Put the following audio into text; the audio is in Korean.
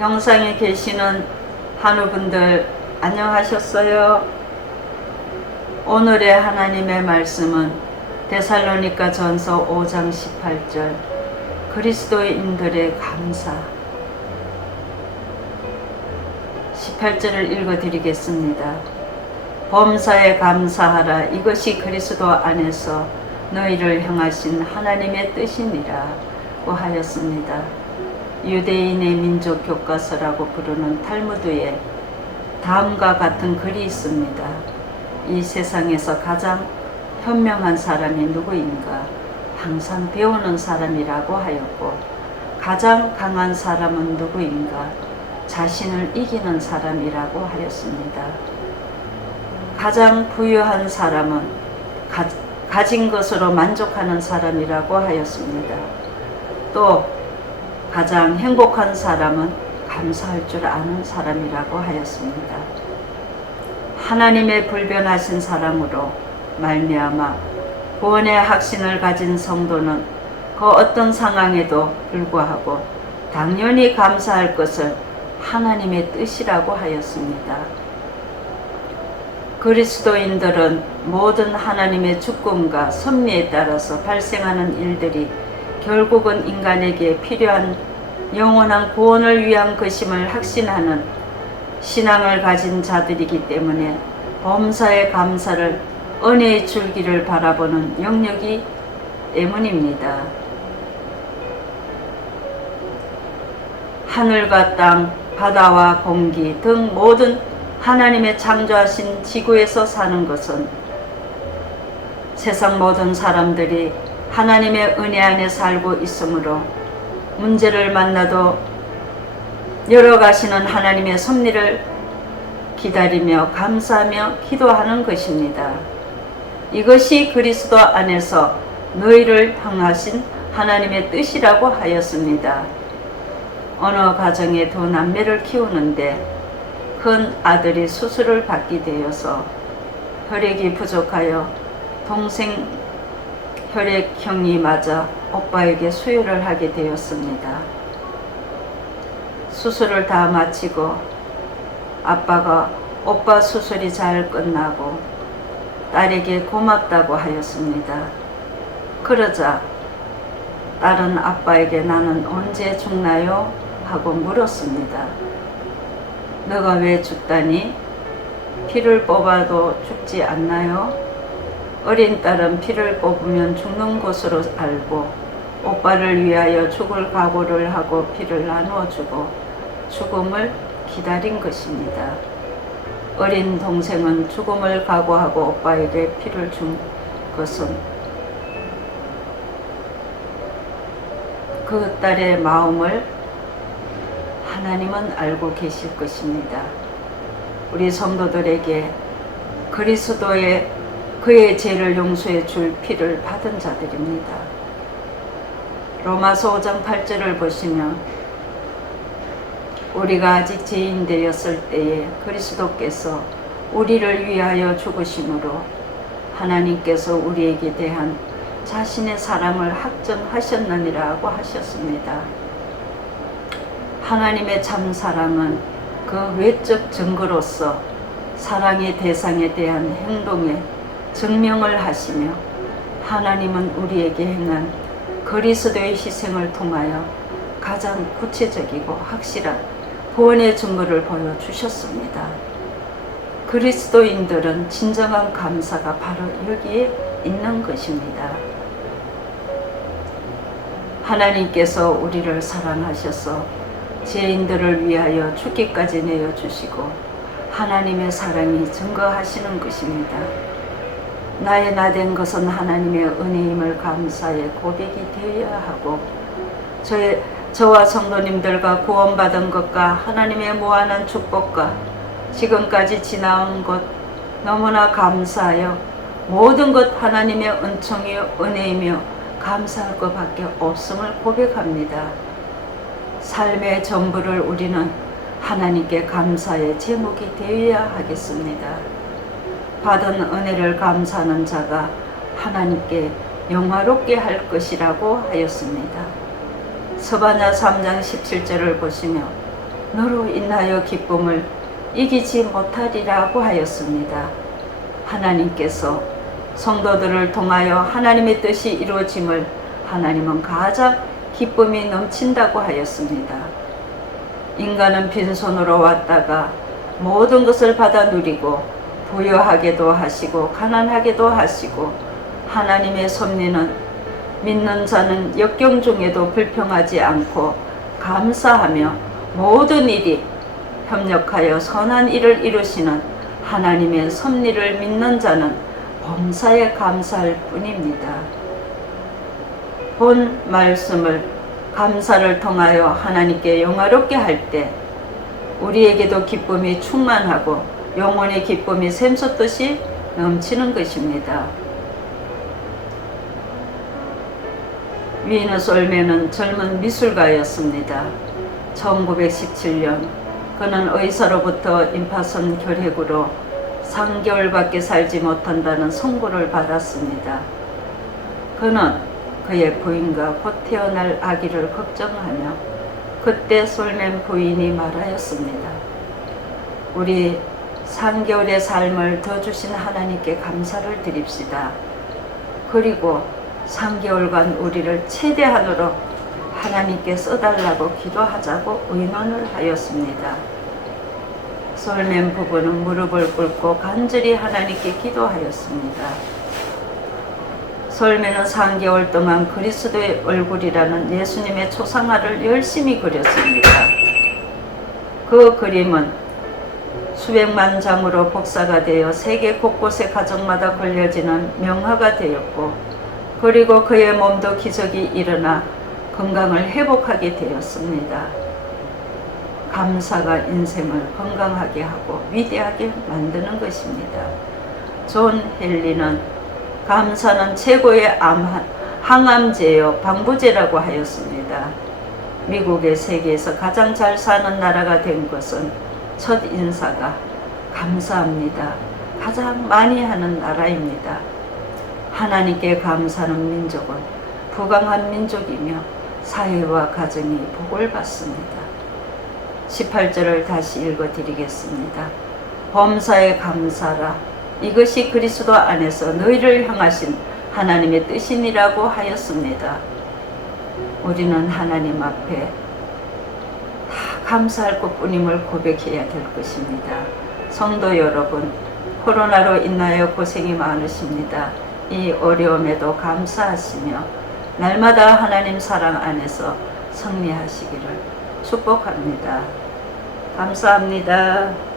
영상에 계시는 한우분들 안녕하셨어요? 오늘의 하나님의 말씀은 데살로니가 전서 5장 18절 그리스도인들의 감사 18절을 읽어드리겠습니다. 범사에 감사하라. 이것이 그리스도 안에서 너희를 향하신 하나님의 뜻이니라고 하였습니다. 유대인의 민족 교과서라고 부르는 탈무드에 다음과 같은 글이 있습니다. 이 세상에서 가장 현명한 사람이 누구인가? 항상 배우는 사람이라고 하였고, 가장 강한 사람은 누구인가? 자신을 이기는 사람이라고 하였습니다. 가장 부유한 사람은 가진 것으로 만족하는 사람이라고 하였습니다. 또 가장 행복한 사람은 감사할 줄 아는 사람이라고 하였습니다. 하나님의 불변하신 사랑으로 말미암아 구원의 확신을 가진 성도는 그 어떤 상황에도 불구하고 당연히 감사할 것을 하나님의 뜻이라고 하였습니다. 그리스도인들은 모든 하나님의 주권과 섭리에 따라서 발생하는 일들이 결국은 인간에게 필요한 영원한 구원을 위한 것임을 확신하는 신앙을 가진 자들이기 때문에 범사의 감사를 은혜의 줄기를 바라보는 영역이 때문입니다. 하늘과 땅, 바다와 공기 등 모든 하나님의 창조하신 지구에서 사는 것은 세상 모든 사람들이 하나님의 은혜 안에 살고 있으므로 문제를 만나도 열어가시는 하나님의 섭리를 기다리며 감사하며 기도하는 것입니다. 이것이 그리스도 안에서 너희를 향하신 하나님의 뜻이라고 하였습니다. 어느 가정에 두 남매를 키우는데 큰 아들이 수술을 받게 되어서 혈액이 부족하여 동생 혈액형이 맞아 오빠에게 수혈을 하게 되었습니다. 수술을 다 마치고 아빠가 오빠 수술이 잘 끝나고 딸에게 고맙다고 하였습니다. 그러자 딸은 아빠에게 나는 언제 죽나요? 하고 물었습니다. 너가 왜 죽다니? 피를 뽑아도 죽지 않나요? 어린 딸은 피를 뽑으면 죽는 것으로 알고 오빠를 위하여 죽을 각오를 하고 피를 나누어주고 죽음을 기다린 것입니다. 어린 동생은 죽음을 각오하고 오빠에게 피를 준 것은 그 딸의 마음을 하나님은 알고 계실 것입니다. 우리 성도들에게 그리스도의 그의 죄를 용서해 줄 피를 받은 자들입니다. 로마서 5장 8절을 보시면 우리가 아직 죄인 되었을 때에 그리스도께서 우리를 위하여 죽으심으로 하나님께서 우리에게 대한 자신의 사랑을 확증하셨느니라고 하셨습니다. 하나님의 참 사랑은 그 외적 증거로서 사랑의 대상에 대한 행동에 증명을 하시며 하나님은 우리에게 행한 그리스도의 희생을 통하여 가장 구체적이고 확실한 구원의 증거를 보여주셨습니다. 그리스도인들은 진정한 감사가 바로 여기에 있는 것입니다. 하나님께서 우리를 사랑하셔서 죄인들을 위하여 죽기까지 내어주시고 하나님의 사랑이 증거하시는 것입니다. 나의 나된 것은 하나님의 은혜임을 감사의 고백이 되어야 하고 저와 성도님들과 구원받은 것과 하나님의 무한한 축복과 지금까지 지나온 것 너무나 감사하여 모든 것 하나님의 은총이요 은혜이며 감사할 것밖에 없음을 고백합니다. 삶의 전부를 우리는 하나님께 감사의 제목이 되어야 하겠습니다. 받은 은혜를 감사하는 자가 하나님께 영화롭게 할 것이라고 하였습니다. 서바냐 3장 17절을 보시며 너로 인하여 기쁨을 이기지 못하리라고 하였습니다. 하나님께서 성도들을 통하여 하나님의 뜻이 이루어짐을 하나님은 가장 기쁨이 넘친다고 하였습니다. 인간은 빈손으로 왔다가 모든 것을 받아 누리고 부유하게도 하시고 가난하게도 하시고 하나님의 섭리는 믿는 자는 역경 중에도 불평하지 않고 감사하며 모든 일이 협력하여 선한 일을 이루시는 하나님의 섭리를 믿는 자는 범사에 감사할 뿐입니다. 본 말씀을 감사를 통하여 하나님께 영화롭게 할 때 우리에게도 기쁨이 충만하고 영혼의 기쁨이 샘솟듯이 넘치는 것입니다. 위너스 올메는 젊은 미술가였습니다. 1917년 그는 의사로부터 임파선 결핵으로 3개월밖에 살지 못한다는 선고를 받았습니다. 그는 그의 부인과 곧 태어날 아기를 걱정하며 그때 솔맨 부인이 말하였습니다. 우리 3개월의 삶을 더 주신 하나님께 감사를 드립시다. 그리고 3개월간 우리를 최대한으로 하나님께 써달라고 기도하자고 의논을 하였습니다. 솔맨 부부는 무릎을 꿇고 간절히 하나님께 기도하였습니다. 솔맨은 3개월 동안 그리스도의 얼굴이라는 예수님의 초상화를 열심히 그렸습니다. 그 그림은 수백만 장으로 복사가 되어 세계 곳곳의 가정마다 걸려지는 명화가 되었고, 그리고 그의 몸도 기적이 일어나 건강을 회복하게 되었습니다. 감사가 인생을 건강하게 하고 위대하게 만드는 것입니다. 존 헨리는 감사는 최고의 항암제요 방부제라고 하였습니다. 미국의 세계에서 가장 잘 사는 나라가 된 것은 첫 인사가 감사합니다. 가장 많이 하는 나라입니다. 하나님께 감사하는 민족은 부강한 민족이며 사회와 가정이 복을 받습니다. 18절을 다시 읽어드리겠습니다. 범사에 감사라. 이것이 그리스도 안에서 너희를 향하신 하나님의 뜻이니라고 하였습니다. 우리는 하나님 앞에 다 감사할 것뿐임을 고백해야 될 것입니다. 성도 여러분, 코로나로 인하여 고생이 많으십니다. 이 어려움에도 감사하시며 날마다 하나님 사랑 안에서 승리하시기를 축복합니다. 감사합니다.